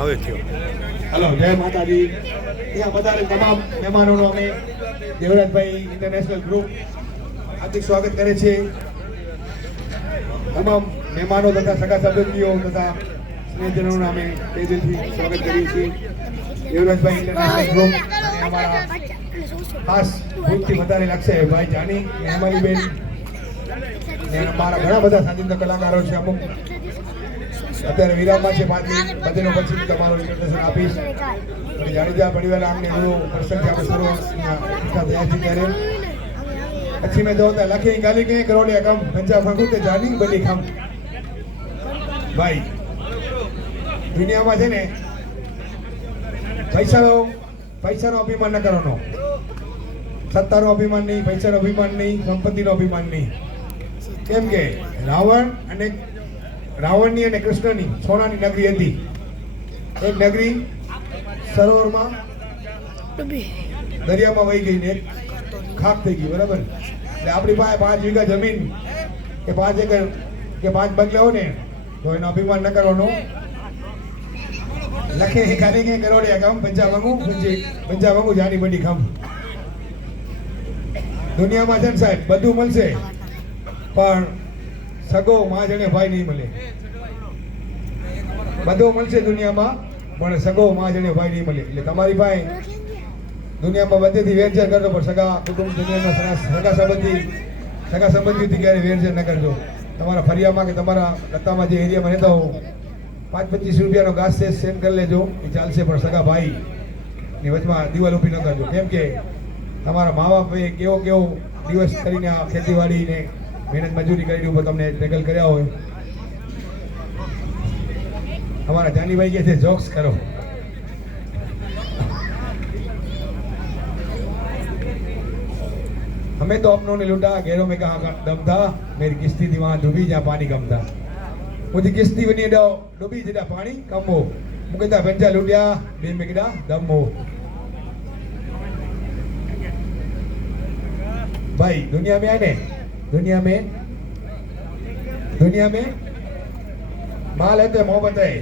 હવે થયો. હલો, જય માતાજી. અહીંયા બધા તમામ મહેમાનોનો અમે દેવરાજભાઈ ઇન્ટરનેશનલ ગ્રુપ હાર્દિક સ્વાગત કરે છે. તમામ મહેમાનો તથા સગા સંબંધીઓ તથા સ્નેહજનોનું અમે તે દિલથી સ્વાગત કરીએ છીએ. દેવરાજભાઈ ઇન્ટરનેશનલ ગ્રુપ અને અમારા ખાસ ભૂતથી વધારે લાગશે ભાઈ જાની અને અમારી બેન ને અમારા ઘણા બધા સાજિંદા કલાકારો છે. અમુક અત્યારે વિરામમાં છે. 5 મિનિટ બધેનો પછી તમારું ઇન્ટ્રોડક્શન આપીશ. અને જાડેજા પરિવાર આમને એવો પ્રસંગ છે આપણે સર્વ તૈયાર છે ત્યારે પછી મેં જોતા લખી ગાલી કે કરોડિયા કમ પંજા ફાંકું તે જાની બની ખમ. ભાઈ દુનિયામાં છે ને પૈસાનો અભિમાન ન કરવાનો, સત્તાનો અભિમાન નહીં, પૈસાનો અભિમાન નહીં, સંપત્તિનો અભિમાન નહીં. કેમ કે રાવણની અને કૃષ્ણની સોનાની નગરી હતી. એક નગરી સરોવરમાં દરિયામાં વહી ગઈ ને ખાક થઈ ગઈ. બરાબર? એટલે આપણી પાસે 5 વીઘા જમીન કે 5 એકર કે 5 બંગલા હોય ને તો એનો અભિમાન ન કરવાનો. લખે ખાલી કે કરોડિયા કામ પંચા વાંગું જાની બડી ખમ. દુનિયામાં છે ને સાહેબ બધું મળશે પણ સગો માં જણે ભાઈ નહીં મળે. બધું મળશે દુનિયામાં પણ સગો માં જણે ભાઈ નહીં મળે. એટલે તમારી ભાઈ દુનિયામાં બધેથી વેરઝેર કરજો પણ સગા કુટુંબ દુનિયામાં સગા સંબંધીથી ક્યારે વેરઝેર ન કરજો. તમારા ફરિયામાં કે તમારા લતામાં જે એરિયામાં રહેતા હો 5-25 રૂપિયાનો ઘાસ સેન્ડ કરી લેજો, એ ચાલશે પણ સગા ભાઈ ની વચમાં દિવાલ ઊભી ન કરજો. કેમ કે તમારા મા બાપે કેવો દિવસ કરીને આ ખેતીવાડીને મહેનત મજૂરી કરીને ઉપર તમને ટેકલ કર્યા હોય. हमारा जानी भाई कहते जोक्स करो. हमें तो अपनों ने लूटा, गैरों में कहा दम था, मेरी किस्ती थी वहां डूबी जहाँ पानी कम था. मुझे किस्ती बनी डूबी जहाँ पानी कम हो. मुझे कहता पंजा लूटिया बे में किड़ा दम हो. भाई दुनिया में आए ने दुनिया में माल है तो मोहब्बत है.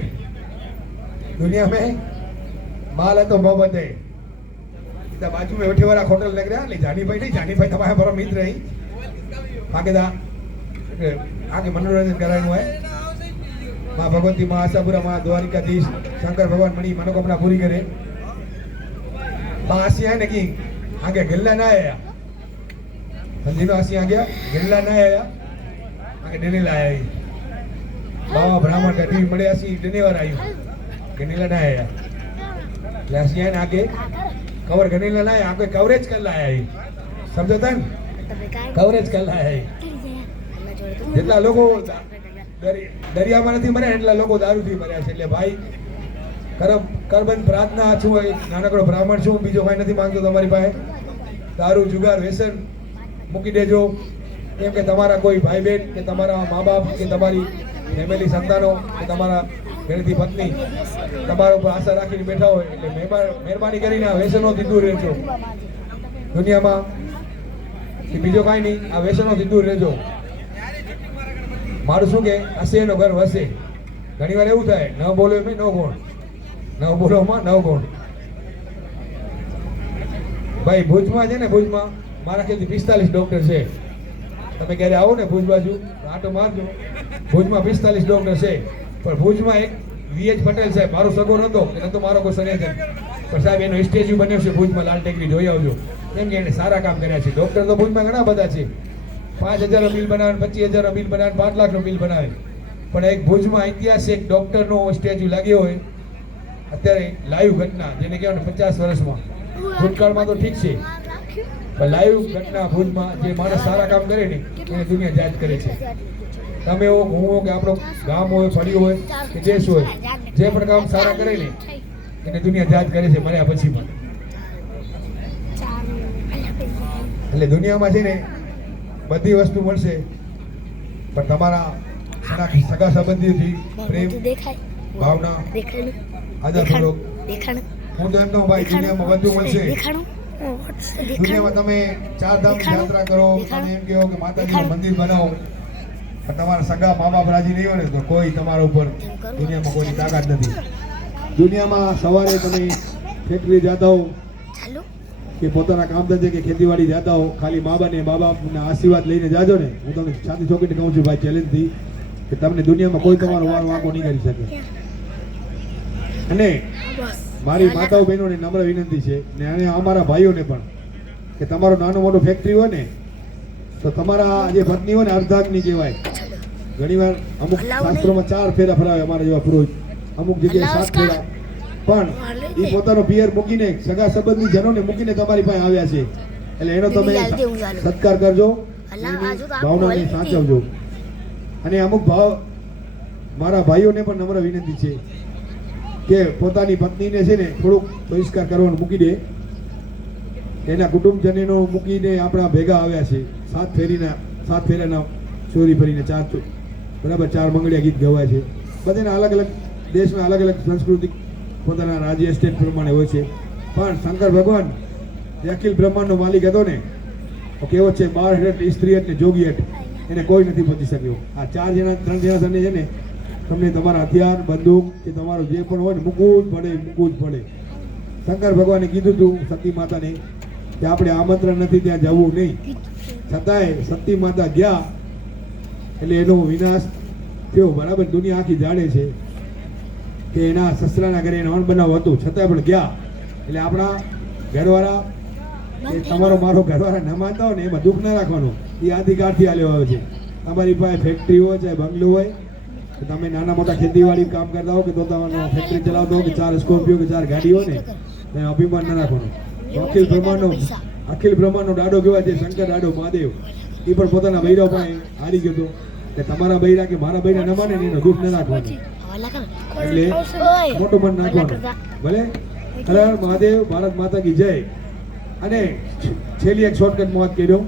दुनिया में माल है तो मोहब्बत है. इधर बाजू में बैठे वाला होटल लग रहा है जानी भाई नहीं, जानी भाई तुम्हारे बड़ा मित्र है. आगे मनोरंजन कराना है. माँ भगवती, माँ आशापुरा, माँ द्वारिकाधीश, शंकर भगवान मणि मनोकामना पूरी करे. माँ आसी है कि आगे गिल्ला ना आया संजीनो आसी आ गया गिल्ला ना आया आगे डेने लाया. बाबा ब्राह्मण गड्डी મળે આસી ડનેવાર આવ્યું ગનેલા ના આયા એટલે આસી આને આગે કવર ગનેલા ના આગે કવરેજ કર લાયા હે. સમજો તન કવરેજ કર લાયા હે. જેટલા લોકો દરિયામાં નથી મર્યા એટલા લોકો દારૂથી મર્યા છે. એટલે ભાઈ કરબંધ પ્રાર્થના છું, નાનકડો બ્રાહ્મણ છું, બીજો કાંઈ નથી માંગતો તમારી પાસે. દારૂ જુગાર વ્યસન મૂકી દેજો. કેમ કે તમારા કોઈ ભાઈ બહેન કે તમારા મા બાપ કે તમારી ફેમિલી સંતાનો કે તમારા ઘરેથી પત્ની તમારા ઉપર આશા રાખીને બેઠા હોય એટલે મહેરબાની કરીને આ વ્યસનોથી દૂર રહેજો. દુનિયામાં બીજો કાંઈ નહીં, આ વ્યસનોથી દૂર રહેજો. મારું શું કે હશે એનો ઘર વસે. ઘણી વાર એવું થાય ન બોલો એમ ન ગુણ, ન બોલોમાં ન ગુણ. ભાઈ ભુજમાં છે ને, ભુજમાં મારા ખ્યાલથી 45 ડોક્ટર છે. તમે ક્યારે આવો ને ભુજ બાજુ આટો મારજો. ભુજમાં 45 ડોક્ટર છે પણ ભુજમાં એક VH પટેલ સાહેબ મારો સગો નતો કે નતો મારો કોઈ સનેહ પણ સાહેબ એનો સ્ટેચ્યુ બન્યો છે ભુજમાં, લાલ ટેકરી જોઈ આવજો. કેમ કે એને સારા કામ કર્યા છે. ડોક્ટર તો ભુજમાં ઘણા બધા છે. 5,000નો બિલ બનાવે, 25,000નો બિલ બનાવે, 5 લાખનો બિલ બનાવે. પણ એક ભુજમાં ઐતિહાસિક ડોક્ટરનો સ્ટેચ્યુ લાગ્યો હોય અત્યારે લાઈવ ઘટના, જેને કહેવાય ને 50 વર્ષમાં. ભૂતકાળમાં તો ઠીક છે પણ લાઈવ ઘટના ભુજમાં જે માણસ સારા કામ કરે ને એને દુનિયા જાજ કરે છે. તમે એવો હું હો કે આપણો ગામ હોય, ફળિયું હોય કે દેશ હોય, જે પણ કામ સારા કરે ને એને દુનિયા જાજ કરે છે મર્યા પછી પણ. એટલે દુનિયામાં છે ને બધી વસ્તુ મળશે પણ તમારા સગા સંબંધીઓથી પ્રેમ ભાવના આદર થોડો. હું તો એમ કહું ભાઈ દુનિયામાં બધું મળશે. દુનિયામાં તમે 4 ધામ યાત્રા કરો, તમે એમ કહો કે માતાજીનું મંદિર બનાવો પણ તમારા સગા મા બાપ રાજી નહીં હોય ને તો કોઈ તમારા ઉપર દુનિયામાં કોઈની તાકાત નથી. દુનિયામાં સવારે તમે ફેક્ટરી જતા હો કે પોતાના કામ ધંધે કે ખેતીવાડી જતા હો, ખાલી મા બાપના આશીર્વાદ લઈને જાજો ને, હું તમને છાતી ઠોકીને કહું છું ભાઈ ચેલેન્જથી, કે તમને દુનિયામાં કોઈ તમારો વાર વાંકો નહીં કરી શકે. અને મારી માતાઓ બહેનોને નમ્ર વિનંતી છે ને અમારા ભાઈઓને પણ, કે તમારો નાનો મોટો ફેક્ટરી હોય ને તો તમારા જે પત્ની હોય ને અર્ધાંગની કહેવાય. ઘણીવાર અમુક શાસ્ત્રોમાં 4 ફેરા ફરાવે અમારા જેવા પુરોહિત, અમુક જગ્યાએ 7 ફેરા, પણ એ પોતાનો પિયર મૂકીને સગા સંબંધી જનોને મૂકીને તમારી પાસે આવ્યા છે, એટલે એનો તમે સત્કાર કરજો, ભાવનાને સાચવજો. અને અમુક મારા ભાઈઓને પણ નમ્ર વિનંતી છે કે પોતાની પત્નીને છે ને થોડુંક બહિષ્કાર કરવાનું મૂકી દે. એના કુટુંબજનોનો મૂકીને આપણા ભેગા આવ્યા છે, 7 ફેરાના ચોરી ફરીને 4 બરાબર 4 મંગળિયા ગીત ગવાય છે. બધાના અલગ અલગ દેશમાં અલગ અલગ સંસ્કૃતિ પોતાના રાજ્ય સ્ટેટ પ્રમાણે હોય છે, પણ શંકર ભગવાન જે અખિલ બ્રહ્માંડનો માલિક હતો ને, કેવો છે 12 હેઠ સ્ત્રી હેઠ ને જોગી હેઠ, એને કોઈ નથી પહોંચી શક્યો. આ 3 જણા સાથે છે ને તમને તમારા હથિયાર બંદૂક કે તમારું જે પણ હોય ને મૂકવું જ પડે. શંકર ભગવાને કીધું હતું સતી માતાને કે આપણે આમંત્રણ નથી ત્યાં જવું નહીં, છતાંય સતી માતા ગયા એટલે એનો વિનાશ થયો. બરાબર, દુનિયા આખી જાણે છે કે એના સસરાના ઘરે એને અણ બનાવ હતું, છતાંય પણ ગયા. એટલે આપણા ઘરવાળા એ તમારો મારો ઘરવાળા ન માનતા હોય ને એમાં દુઃખ ના રાખવાનું, એ અધિકારથી આલ્યો આવે છે. તમારી પાસે ફેક્ટરી હોય ચાહે બંગલો હોય, તમે નાના મોટા ખેતીવાડી કામ કરતા હો કે તો તમારો ફેક્ટરી ચલાવતા હો કે 4 સ્કોર્પિયો કે 4 ગાડી હોય ને, એને અભિમાન ના રાખવાનું. અખિલ બ્રહ્માંડનો દાડો કહેવાય છે શંકર દાડો મહાદેવ, એ પણ પોતાના બૈરા પાસે હારી ગયો હતો કે તમારા બૈરા કે મારા બૈરા ન માને ને એનો દુઃખ ન રાખવાનું, એટલે મોટું મન નાખવાનું. ભલે હર હર મહાદેવ, ભારત માતા કી જય. અને છેલ્લી એક શોર્ટકટ વાત કર્યો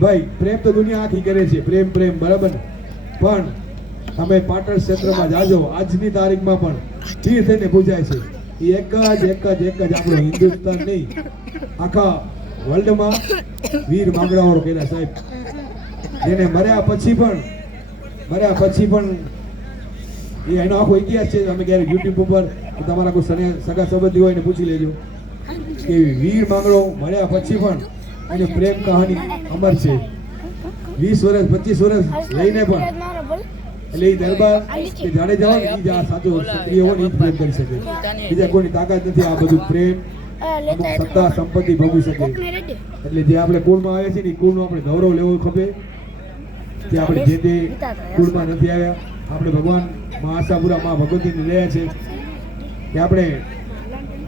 ભાઈ, પ્રેમ તો દુનિયા આખી કરે છે, પ્રેમ બરાબર, પણ તમે પાટણ ક્ષેત્રમાં જાજો, આજની તારીખમાં પણ તીર થઈને પૂજાય છે. એ એક જ આપણું હિન્દુસ્તાન નહીં, આખા વર્લ્ડમાં વીર માંગરાઓ કર્યા સાહેબ, જેને મર્યા પછી પણ એ એનો આખો ઇતિહાસ છે. તમે ક્યારેક યુટ્યુબ ઉપર તમારા કોઈ સગા સંબંધી હોય ને પૂછી લેજો કે વીર માંગરો મર્યા પછી પણ એની પ્રેમ કહાની અમર છે. 20 વર્ષ 25 વર્ષ લઈને પણ, એટલે એ દરબાર કે જાડે જાઓ ને એ સાચો ક્ષત્રિય હોય ને એ જ પ્રેમ કરી શકે, બીજા કોઈની તાકાત નથી આ બધું પ્રેમ અમુક સત્તા સંપત્તિ ભોગવી શકે. એટલે જે આપણે કુળમાં આવે છે ને એ કુળનો આપણે ગૌરવ લેવો ખપે, કે આપણે જે તે કુળમાં નથી આવ્યા. આપણે ભગવાન મા આશાપુરા મા ભગવતીને રહ્યા છે કે આપણે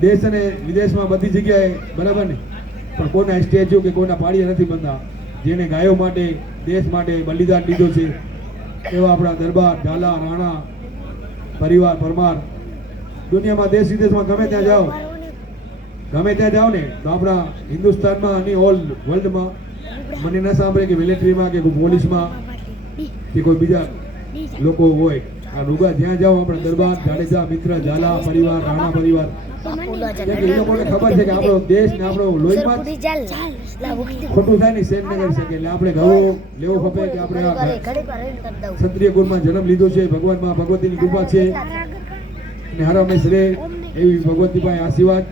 દેશ અને વિદેશમાં બધી જગ્યાએ બરાબર ને, પણ કોઈના સ્ટેચ્યુ કે કોઈના પાળિયા નથી બનતા. જેને ગાયો માટે દેશ માટે બલિદાન દીધો છે એવા આપણા દરબાર ઝાલા રાણા પરિવાર પરમાર, દુનિયામાં દેશ વિદેશમાં ગમે ત્યાં જાઓ ને તો આપણા હિન્દુસ્તાનમાં અને ઓલ વર્લ્ડમાં મને ન સાંભળે કે મિલિટરીમાં કે પોલીસમાં કે કોઈ બીજા લોકો હોય. આ રૂગા જ્યાં જાઓ આપણા દરબાર જાડેજા મિત્ર ઝાલા પરિવાર રાણા પરિવાર, એ લોકોને ખબર છે કે આપણો દેશ ને આપણો લોહીમાં ખોટું થાય ને સહન ન કરી શકે. એટલે આપણે ગૌરવ લેવો ખપે કે આપણે આ ક્ષત્રિય કુળમાં જન્મ લીધો છે, ભગવાનમાં ભગવતીની કૃપા છે અને હર હંમેશ રહે એવી ભગવતી પાસે આશીર્વાદ.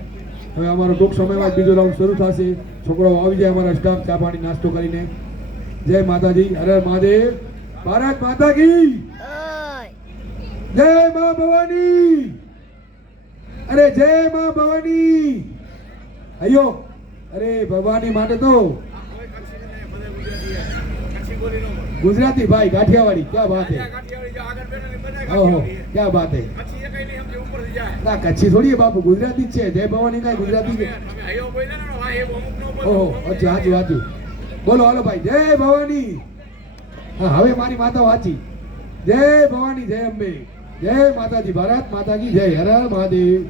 હવે અમારો ટૂંક સમયમાં બીજો રાઉન્ડ શરૂ થશે. છોકરાઓ આવી જાય અમારા સ્ટાફ ચા પાણી નાસ્તો કરીને. જય માતાજી, હર હર મહાદેવ, ભારત માતા કી જય, મા ભવાની, અરે જય મા ભવાની. અયો અરે ભવાની માટે તો ગુજરાતી ભાઈ કાઠિયાવાડી, ક્યાં બાત હે, ઓહો ક્યાં બાત હે. ના કચ્છી થોડી હે બાપુ, ગુજરાતી જ છે. જય ભવાની કાંઈ ગુજરાતી છે. ઓહો અચ્છા, સાચું બોલો, હાલો ભાઈ જય ભવાની. હા હવે મારી માતા વાંચી, જય ભવાની, જય અંબે, જય માતાજી, ભારત માતા કી જય, હર હર મહાદેવ.